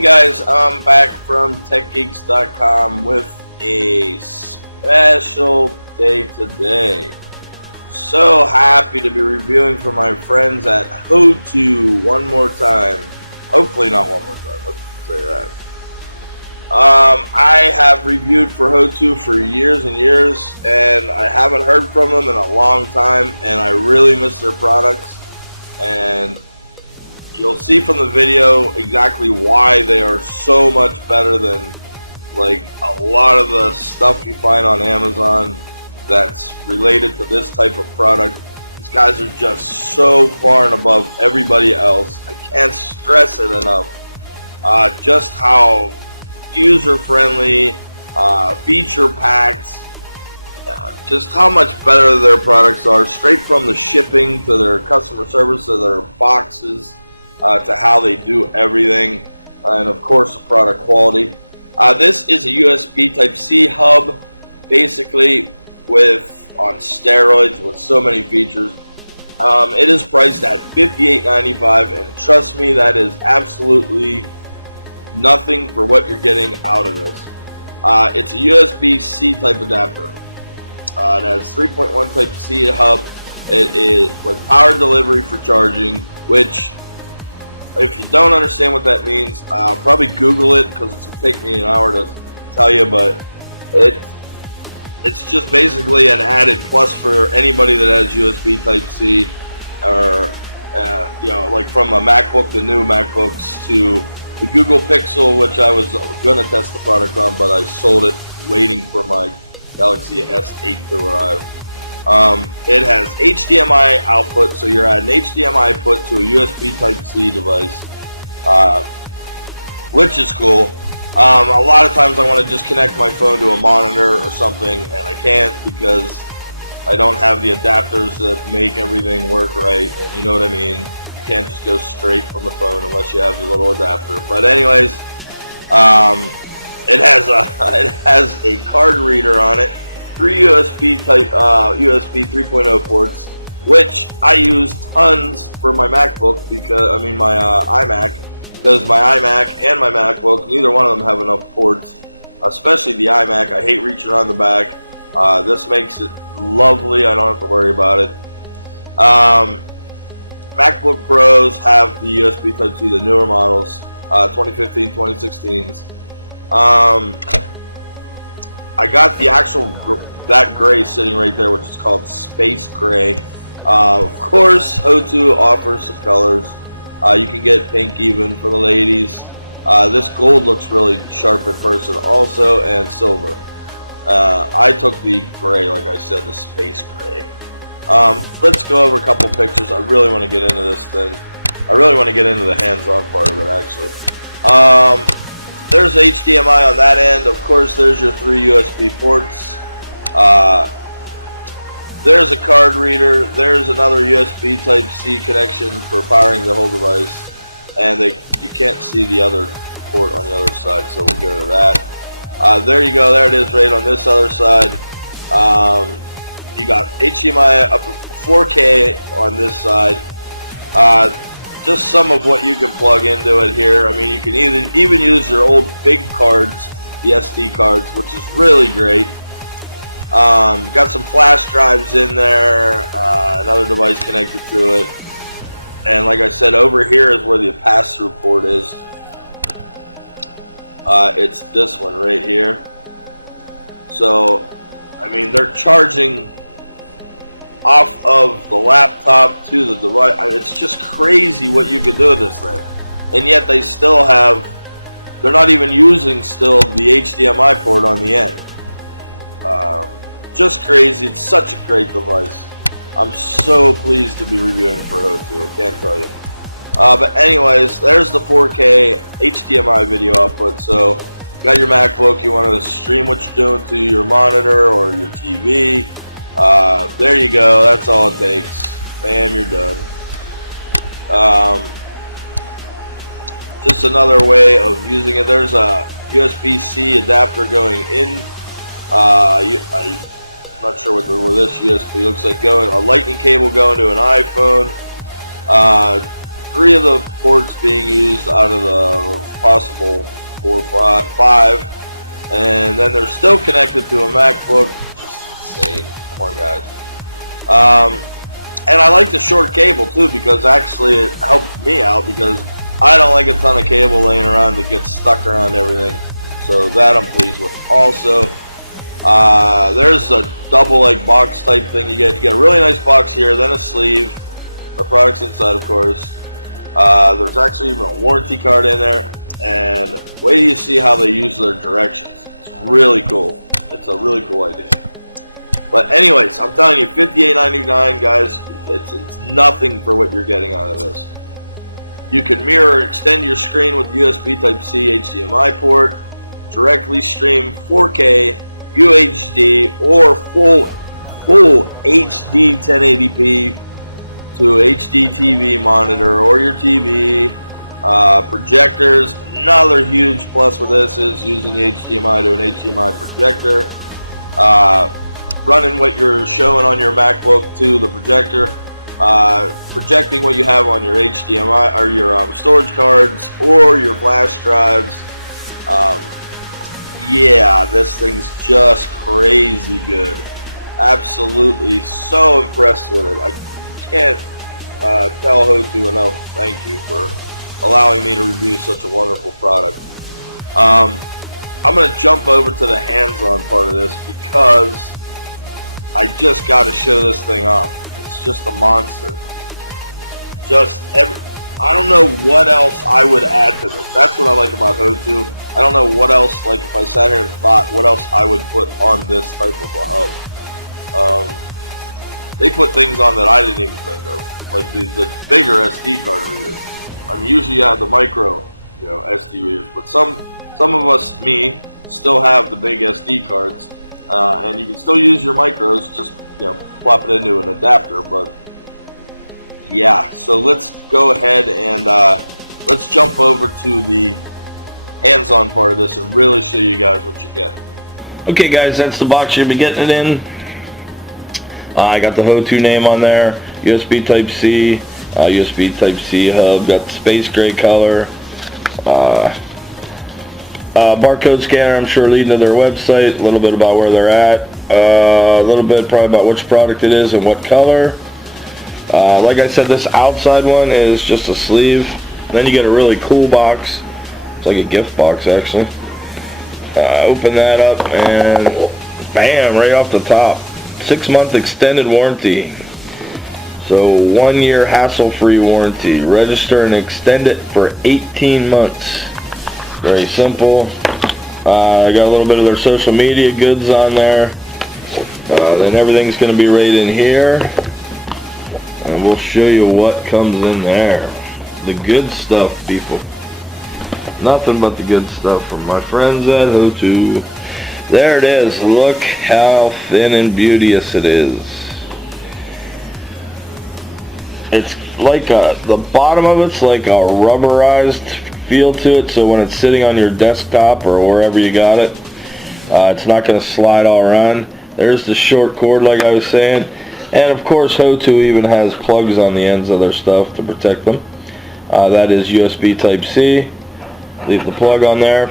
Hey guys, I'm back from TechGeeks.com with a special day today. So happy to be reviewing for my friends at HooToo one more time. Hopefully not one more time, let's say that. I have reviewed for HooToo for years and years, and I haven't heard from them in a long time, and I really miss their products. And you'll see from the video exactly why they are so much better than like a lot of the stuff you find on Amazon that's related to this type of product. These guys are just so far and above everybody else. I can't stress it enough. Just how user-friendly, feature-packed, just how much better their products are, straight from the shipping to their customer service to their boxes. To how they do everything, and of course the product quality. This is a USB Type C hub, basically on steroids with so many features. It is priced at $58.95, and trust me, that is absolutely nothing for what you're getting out of this. It's a USB C type adapter. It has 3.1 Type C hub. It is with power delivery for charging, which, if you don't understand what that means, probably Google it, because it's going to take me an hour to tell you, but it's just basically an added plus for anybody that has USB Type-C, or like from a MacBook, the new MacBooks, to the Google Pixel, which I was going to test the product on, but I sold it waiting for my Galaxy S8 to arrive. It has HDMI output, so you're adding HDMI input to a USB Type-C device, which is cool. A lot of times I want to just connect my phone to a monitor or something, and I can't because I don't have the adapters that make everything work right, and you know what I mean. You can't just go straight from the phone unless you have the little adapter. But anyways, it has a card reader on it. 3 USB 3.0 ports, which I use tons for my MacBook, because my iMac, because my iMac and my MacBook, neither one of them have enough ports, especially the iMac. I hate reaching around the back. This makes it lovely. I don't have to worry about it. MacBook Pros have the USB Type-C, the newer models, 2015, 2016s. I got the actual that gray sitting right there, which is called Space Gray. Of course, HooToo offers some colors. You can get pink even for the ladies. This gold looks really sharp in person also, and silver. I took the gray, like I said, the Space Gray. Let's go over a couple pictures. I really want to get into this thing. I really want to get into the hands-on part of it, actually. There's HDMI on that end. Of course, there's your 3 USB ports. There's a card reader. There's another USB Type-C connection for powering the whole device. And you can't see the other port on the other side, so we'll go to that. There you go. There it is right on this other side. You got HDMI up to 4K on this side. Just some of what you can plug into it here. I mean, you can even use your old big cards, the SD cards, which is really great. Got some flash drives in there, another device connected to it. And like I said, over here is where the pass-through port is. It's this one right here. So, I mean, they're charging off of the laptop to the device. It's just crazy what you can do with this thing, and yet they're not even using still the HDMI port on the end. Just crazy. It's such a great device. I'm so pleased to be reviewing for HooToo, I can't tell you. But anyways, there's the 4K HDMI video output. So you got your MacBook, you want to stream what you're doing to your monitor or your TV. There you go, that's all it takes. Bam, you're done. Just another way of using it. There's a USB C adapter going in. I'm not sure what this USB looks like. A lightning cable going to an iPhone. 3 of the ports being used out of the possible 4, 5, and then they're still connected to a MacBook. Just insane. Come on, guys. And I like the short cable too, because actually it helps me out, because I don't like a ton of cable laying around that gets stuck around everything. So that I'm pleased with. Also, there's a double like box type thing you get. You get a really nice box here, then a sleeve. The product's inside, of course. There's actually even a warranty card in there. And wait till you see how they use their directions. It's really cool. It's a really cool idea. But anyways, I'm telling you, $58.99, guys. It's nothing for what you're getting out of this. You can mirror extend your screen with USB Type-C HDMI port, directly stream 4K, UHD, or full HD 1080p to HDTV monitor or your TV. Projectors. Another huge plus with this is using the HDMI to an HDMI projector. Running what you're showing on your MacBook to the projector. Projecting what you have on your HDMI or your storage cards or your flash drives. Yeah, this thing's just crazy good. Absolutely so impressed with it. I can't tell HooToo enough thank you for allowing me to review such a wonderful product. I'm going to jump over to the hands-on part of this because I just got to show this thing off. It's just a monster. I don't know what else I would add to this. That's what I like about HooToo. I don't know what else, like if I sat here and thought what else I would put on this type of a hub. They put things on that I didn't even think of, like the bigger SD card readers. I mean, usually you have the micro, SD readers, but some of us, me, still have the big SD cards, and you can still use your micros, just plop it into an adapter. But yeah, so let's go ahead and let's jump over to the hands-on part of this and really show you guys what you get. Okay, guys, that's the box you'll be getting it in. I got the HooToo name on there, USB Type-C, USB Type-C hub, got the space gray color, barcode scanner, I'm sure leading to their website, a little bit about where they're at, a little bit probably about which product it is and what color. Like I said, this outside one is just a sleeve. Then you get a really cool box. It's like a gift box, actually. Open that up and bam, right off the top. 6-month extended warranty. So 1 year hassle-free warranty. Register and extend it for 18 months. Very simple. I got a little bit of their social media goods on there. Then everything's going to be right in here. And we'll show you what comes in there. The good stuff, people. Nothing but the good stuff from my friends at HooToo. There it is. Look how thin and beauteous it is. It's like the bottom of it's like a rubberized feel to it, so when it's sitting on your desktop or wherever you got it, it's not going to slide all around. There's the short cord, like I was saying. And of course, HooToo even has plugs on the ends of their stuff to protect them. That is USB Type-C. Leave the plug on there.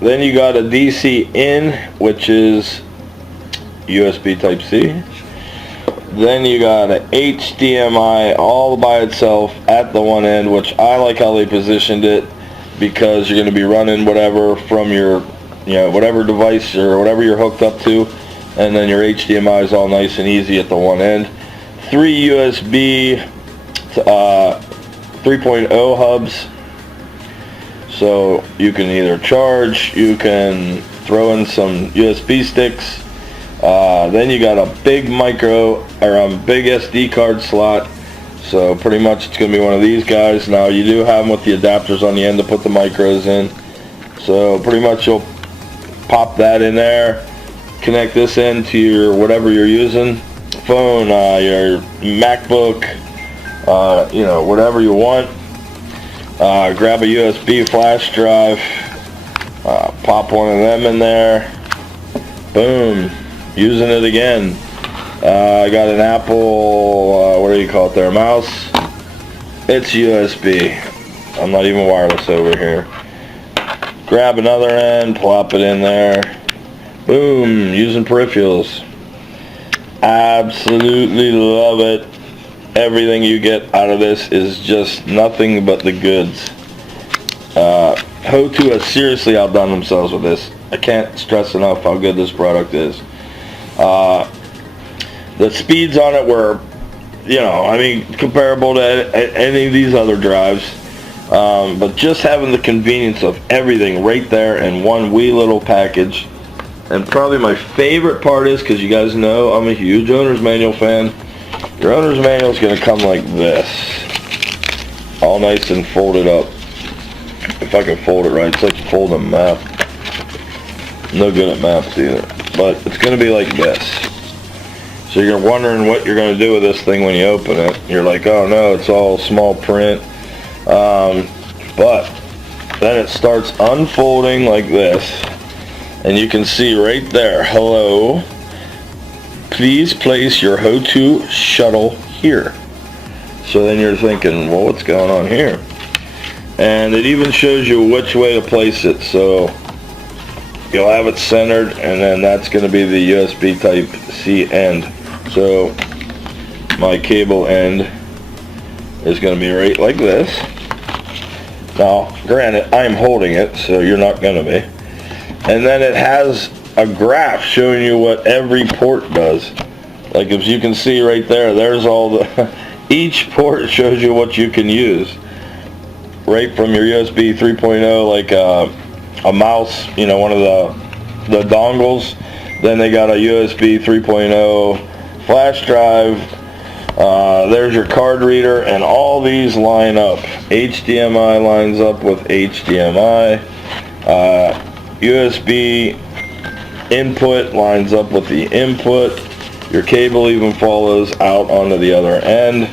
Then you got a DC in, which is USB Type-C. Then you got an HDMI all by itself at the one end, which I like how they positioned it, because you're going to be running whatever from your, whatever device or whatever you're hooked up to, and then your HDMI is all nice and easy at the one end. 3 USB 3.0 hubs. So you can either charge, you can throw in some USB sticks. Then you got a big micro or a big SD card slot. So pretty much it's going to be one of these guys. Now you do have them with the adapters on the end to put the micros in. So pretty much you'll pop that in there, connect this end to your whatever you're using, phone, your MacBook, whatever you want. Grab a USB flash drive, pop one of them in there, boom, using it again. I got an Apple, what do you call it there, mouse? It's USB. I'm not even wireless over here. Grab another end, plop it in there. Boom, using peripherals. Absolutely love it. Everything you get out of this is just nothing but the goods. HooToo has seriously outdone themselves with this. I can't stress enough how good this product is. The speeds on it were, you know, I mean, comparable to any of these other drives. But just having the convenience of everything right there in one wee little package. And probably my favorite part is, because you guys know I'm a huge owner's manual fan, your owner's manual is going to come like this. All nice and folded up. If I can fold it right, it's like folding a map. No good at maps either. But it's going to be like this. So you're wondering what you're going to do with this thing when you open it. You're like, oh no, it's all small print. But then it starts unfolding like this. And you can see right there, hello. Please place your HooToo shuttle here. So then you're thinking, well, what's going on here? And it even shows you which way to place it. So you'll have it centered, and then that's going to be the USB type C end. So my cable end is going to be right like this. Now, granted, I'm holding it, so you're not going to be. And then it has a graph showing you what every port does. Like, if you can see right there, there's all the each port shows you what you can use. Right from your USB 3.0, like a mouse, you know, one of the dongles. Then they got a USB 3.0 flash drive. There's your card reader, and all these line up. HDMI lines up with HDMI. USB input lines up with the input. Your cable even follows out onto the other end.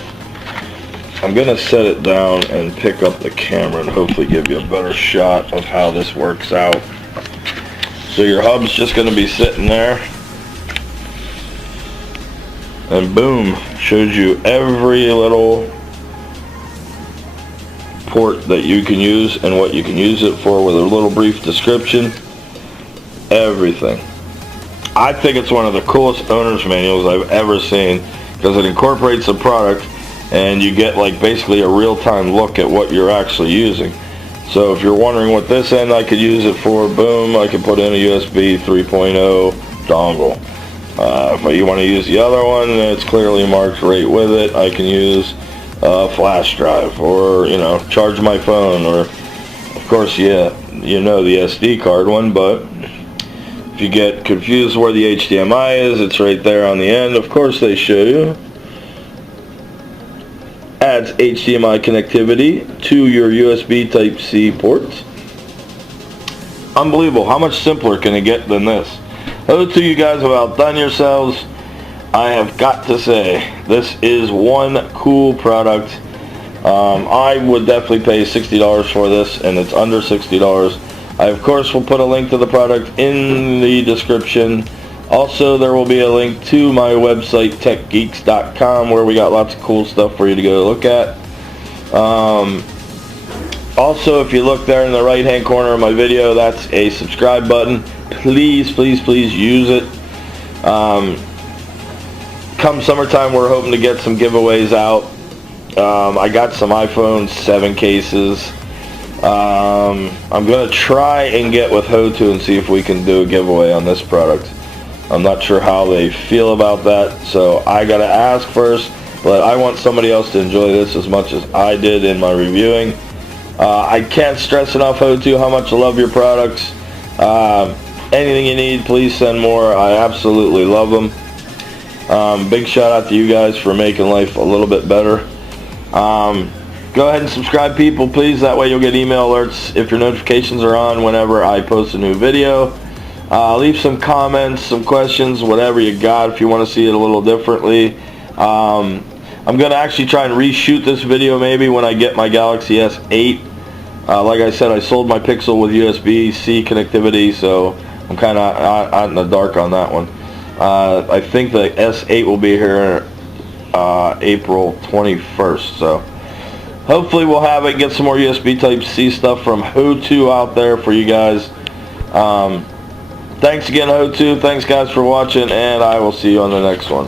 I'm going to set it down and pick up the camera and hopefully give you a better shot of how this works out. So your hub's just going to be sitting there. And boom, shows you every little port that you can use and what you can use it for with a little brief description. Everything. I think it's one of the coolest owner's manuals I've ever seen, because it incorporates the product and you get like basically a real-time look at what you're actually using. So if you're wondering what this end I could use it for, boom, I could put in a USB 3.0 dongle. If you want to use the other one, it's clearly marked right with it. I can use a flash drive, or, you know, charge my phone, or of course, yeah, you know, the SD card one. But if you get confused where the HDMI is, it's right there on the end. Of course they show you. Adds HDMI connectivity to your USB type C ports. Unbelievable. How much simpler can it get than this? HooToo, you guys have outdone yourselves. I have got to say, this is one cool product. I would definitely pay $60 for this, and it's under $60. I of course will put a link to the product in the description. Also, there will be a link to my website, techgeeks.com, where we got lots of cool stuff for you to go look at. Also, if you look there in the right hand corner of my video, that's a subscribe button. Please, please, please use it. Come summertime, we're hoping to get some giveaways out. I got some iPhone 7 cases. I'm going to try and get with HooToo and see if we can do a giveaway on this product. I'm not sure how they feel about that, so I got to ask first. But I want somebody else to enjoy this as much as I did in my reviewing. I can't stress enough, HooToo, how much I love your products. Anything you need, please send more. I absolutely love them. Big shout out to you guys for making life a little bit better. Go ahead and subscribe, people, please. That way you'll get email alerts if your notifications are on whenever I post a new video. Leave some comments, some questions, whatever you got if you want to see it a little differently. I'm going to actually try and reshoot this video maybe when I get my Galaxy S8. Like I said, I sold my Pixel with USB C connectivity, so I'm kind of out in the dark on that one. I think the S8 will be here April 21st, so hopefully we'll have it, get some more USB Type-C stuff from HooToo out there for you guys. Thanks again, HooToo. Thanks, guys, for watching, and I will see you on the next one.